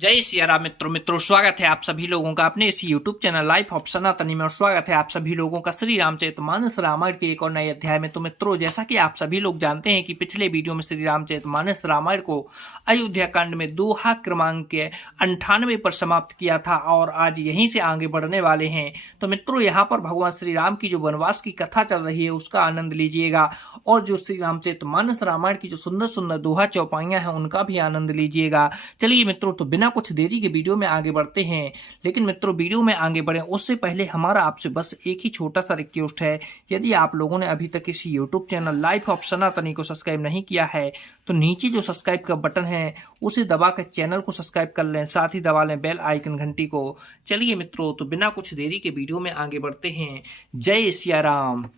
जय सिया राम मित्रों स्वागत है आप सभी लोगों का अपने इस YouTube चैनल लाइफ ऑफ सनातनी में। और स्वागत है आप सभी लोगों का श्री रामचरितमानस रामायण के एक और नए अध्याय में। तो मित्रों, जैसा कि आप सभी लोग जानते हैं कि पिछले वीडियो में श्री रामचरितमानस रामायण को अयोध्या कांड में दोहा क्रमांक के 98 पर समाप्त किया था और आज यहीं से आगे बढ़ने वाले हैं। तो मित्रों, यहाँ पर भगवान श्री राम की जो वनवास की कथा चल रही है उसका आनंद लीजिएगा और जो श्री रामचरितमानस रामायण की जो सुंदर सुंदर दोहा चौपाइयां हैं उनका भी आनंद लीजिएगा। चलिए मित्रों, तो बिना कुछ देरी के वीडियो में आगे बढ़ते हैं। लेकिन मित्रों, वीडियो में आगे बढ़े उससे पहले हमारा आपसे बस एक ही छोटा सा रिक्वेस्ट है। यदि आप लोगों ने अभी तक इस यूट्यूब चैनल लाइफ ऑफ सनातनी को सब्सक्राइब नहीं किया है तो नीचे जो सब्सक्राइब का बटन है उसे दबाकर चैनल को सब्सक्राइब कर लें, साथ ही दबा लें बेल आइकन घंटी को। चलिए मित्रों, तो बिना कुछ देरी के वीडियो में आगे बढ़ते हैं। जय सिया राम।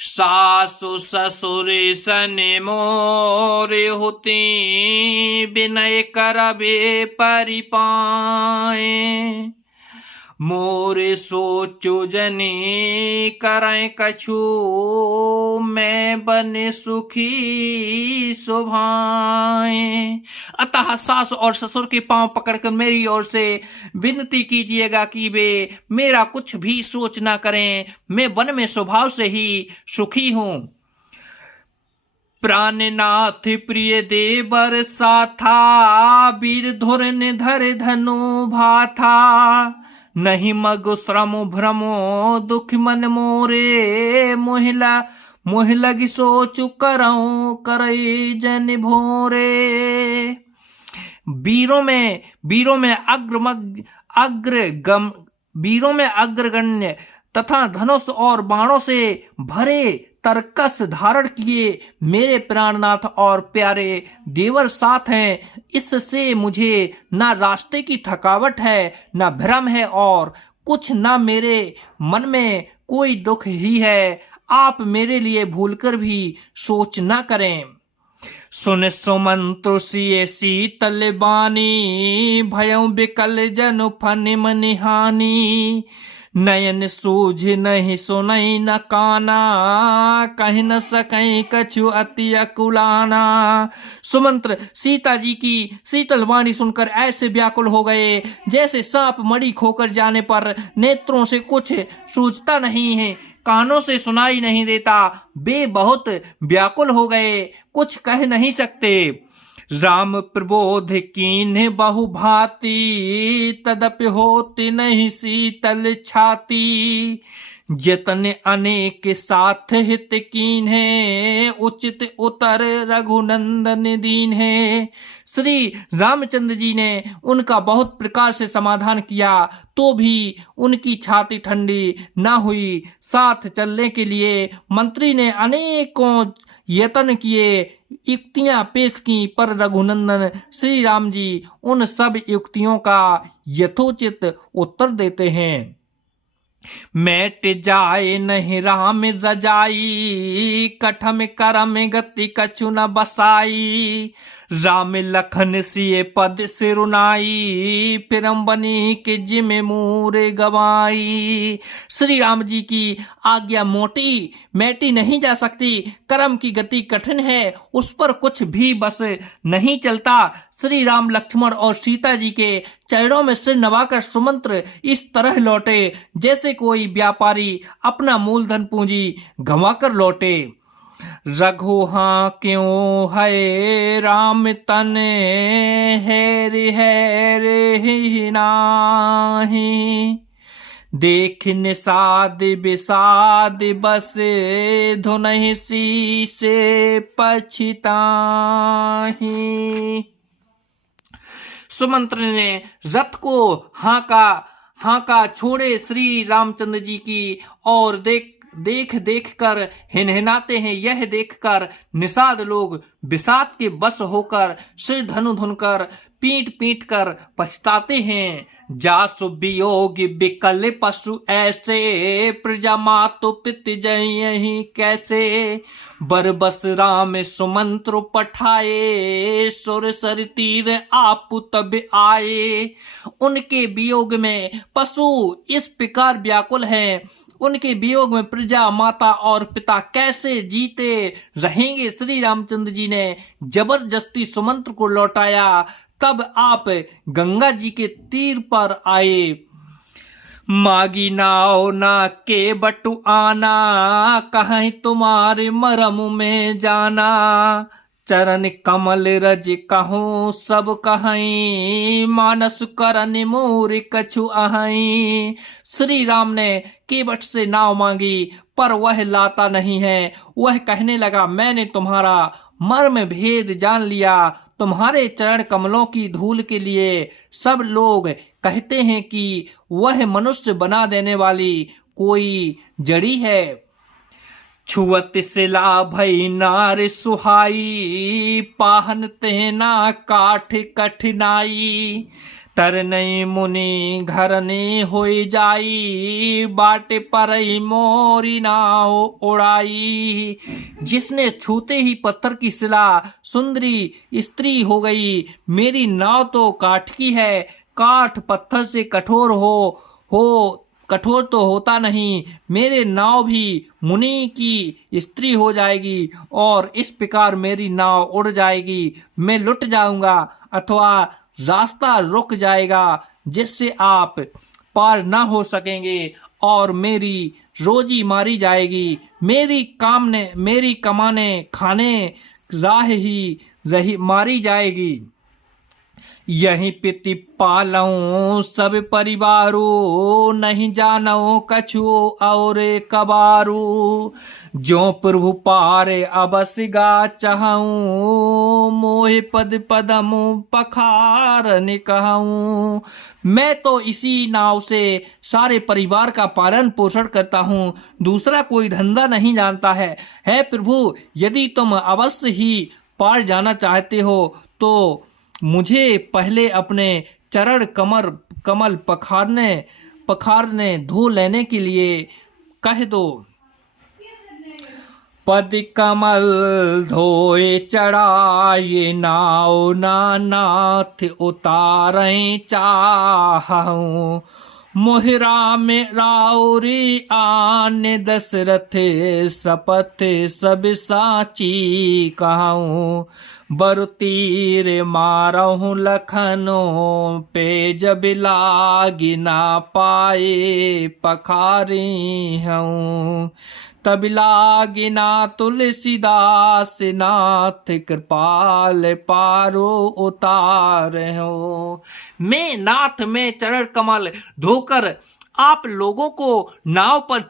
सासु ससुर सन मोरे होते विनय करबे परिपाए, मोरे सोचो जने करें कछु मैं बने सुखी शोभाएं। अतः सास और ससुर के पांव पकड़कर मेरी ओर से विनती कीजिएगा कि वे मेरा कुछ भी सोच ना करें, मैं वन में स्वभाव से ही सुखी हूं। प्राणनाथ प्रिय देवर साथा, वीर धुर निधर धनु भाथा, नहीं मगु श्रम भ्रमो दुख मन मोरे, मोह लगी सोचु करऊं करई जन भोरे। वीरों में अग्रगण्य तथा धनुष और बाणों से भरे तरकस धारण किए मेरे प्राणनाथ और प्यारे देवर साथ हैं। इससे मुझे ना रास्ते की थकावट है, ना भ्रम है और कुछ ना मेरे मन में कोई दुख ही है। आप मेरे लिए भूलकर भी सोच ना करें। सुन सुमंत्र सिए शीतल बानी, भयउ बिकल जनु फन मनि हानि, नयन सूझ नहीं सुनई न काना, कह न सकई कछु अति अकुलाना। सुमंत्र सीता जी की शीतल वाणी सुनकर ऐसे व्याकुल हो गए जैसे सांप मड़ी खोकर जाने पर नेत्रों से कुछ सूझता नहीं है, कानों से सुनाई नहीं देता। वे बहुत व्याकुल हो गए, कुछ कह नहीं सकते। राम प्रबोध कीन्ह बहु भांति, तदपि होति नहीं शीतल छाती, जतन अनेक साथ हित कीन्हे, उचित उत्तर रघुनंदन दीन है। श्री रामचंद्र जी ने उनका बहुत प्रकार से समाधान किया तो भी उनकी छाती ठंडी ना हुई। साथ चलने के लिए मंत्री ने अनेकों यत्न किए, युक्तियां पेश की, पर रघुनंदन श्री राम जी उन सब युक्तियों का यथोचित उत्तर देते हैं। मैट जाए नहीं राम रजाई, कठम करम गति कछु न बसाई, राम लखन सिए पद सिरुनाई, फिरम बनी के जिम मूरे गवाई। श्री राम जी की आज्ञा मैटी नहीं जा सकती, कर्म की गति कठिन है, उस पर कुछ भी बस नहीं चलता। श्री राम लक्ष्मण और सीता जी के चरणों में सिर नवाकर सुमंत्र इस तरह लौटे जैसे कोई व्यापारी अपना मूलधन पूंजी गंवाकर लौटे। रघु हाँ क्यों है राम तन, हैर ही नाही, देख निषाद विषाद बस, धुनहि शीसे पछिताहि। सुमंत्र ने रथ को हाका छोड़े श्री रामचंद्र जी की और देख कर हिनहिनाते हैं। यह देखकर निषाद लोग विषाद के बस होकर सिर धनु धुनकर पीट कर पछताते हैं। जासु वियोग विकल पशु ऐसे, प्रजा मातु पित जयहि कैसे, बरबस राम सुमंत्र पठाए, सुर सर तीर आप तब आए। उनके वियोग में पशु इस प्रकार व्याकुल है, उनके वियोग में प्रजा माता और पिता कैसे जीते रहेंगे। श्री रामचंद्र जी ने जबरदस्ती सुमंत्र को लौटाया तब आप गंगा जी के तीर पर आए। मागी नाव ना के बटु आना, कहीं तुम्हारे मरम में जाना। चरण कमल रज कहूँ सब कहीं, मानस करन मोर कछु अहीं। श्री राम ने केवट से नाव मांगी पर वह लाता नहीं है। वह कहने लगा, मैंने तुम्हारा मर्म भेद जान लिया। तुम्हारे चरण कमलों की धूल के लिए सब लोग कहते हैं कि वह मनुष्य बना देने वाली कोई जड़ी है। छुअत सिला भई नार सुहाई, पाहन तेना काठ कठिनाई। तरनई मुनि घरने होई जाई, बाटे परई मोरी नाव उड़ाई। जिसने छूते ही पत्थर की शिला सुंदरी स्त्री हो गई। मेरी नाव तो काठ की है, काठ पत्थर से कठोर तो होता नहीं। मेरे नाव भी मुनि की स्त्री हो जाएगी और इस प्रकार मेरी नाव उड़ जाएगी। मैं लुट जाऊंगा अथवा रास्ता रुक जाएगा, जिससे आप पार ना हो सकेंगे और मेरी रोजी मारी जाएगी। मेरी कमाने खाने राह ही रही मारी जाएगी। यही पिति पालऊं सब परिवारो, नहीं जानऊ कछु और कबारू। जो प्रभु पारे अबस गा चाहूं, मोहे पद पदम पखारन कहूं। मैं तो इसी नाव से सारे परिवार का पालन पोषण करता हूँ, दूसरा कोई धंधा नहीं जानता है। हे प्रभु, यदि तुम अवश्य ही पार जाना चाहते हो तो मुझे पहले अपने चरण कमल पखारने धो लेने के लिए कह दो। पद कमल धोए चढ़ाए, नाव नाथ उतारें चाहूं। मोहरा में राउरी आन, दशरथ सपथ सब साची कहूं। बरु तीर मारहूं लखनों पे, जब लागी ना पाए पखारी हूँ। तब लागी ना तुलसीदास नाथ, कृपाल पारो उतार हो। मैं नाथ में चरण कमल धोकर आप लोगों को नाव पर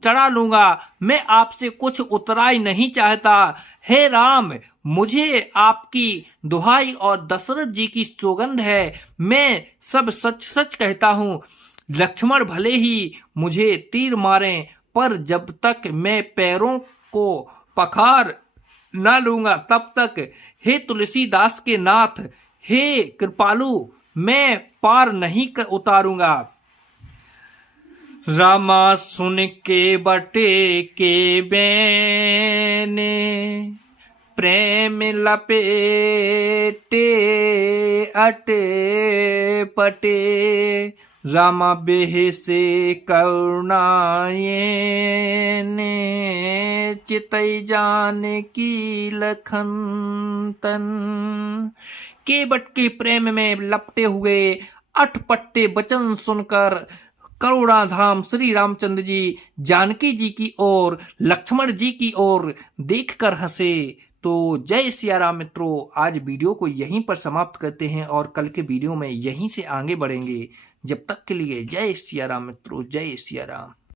चढ़ा लूंगा। मैं आपसे कुछ उतराई नहीं चाहता। हे राम, मुझे आपकी दुहाई और दशरथ जी की सौगंध है, मैं सब सच सच कहता हूँ। लक्ष्मण भले ही मुझे तीर मारें, पर जब तक मैं पैरों को पखार न लूंगा तब तक हे तुलसीदास के नाथ, हे कृपालु, मैं पार नहीं उतारूंगा। रामा सुन के बटे के बैने, प्रेम लपेटे अटे पटे। रामा बेह से करुणाए ने, चितई जान की लखन तन। केवट के प्रेम में लपटे हुए अटपटे वचन सुनकर करुणाधाम श्री रामचंद्र जी जानकी जी की ओर, लक्ष्मण जी की ओर देखकर हंसे। तो जय सिया राम मित्रों, आज वीडियो को यहीं पर समाप्त करते हैं और कल के वीडियो में यहीं से आगे बढ़ेंगे। जब तक के लिए जय सिया राम मित्रों, जय सिया राम।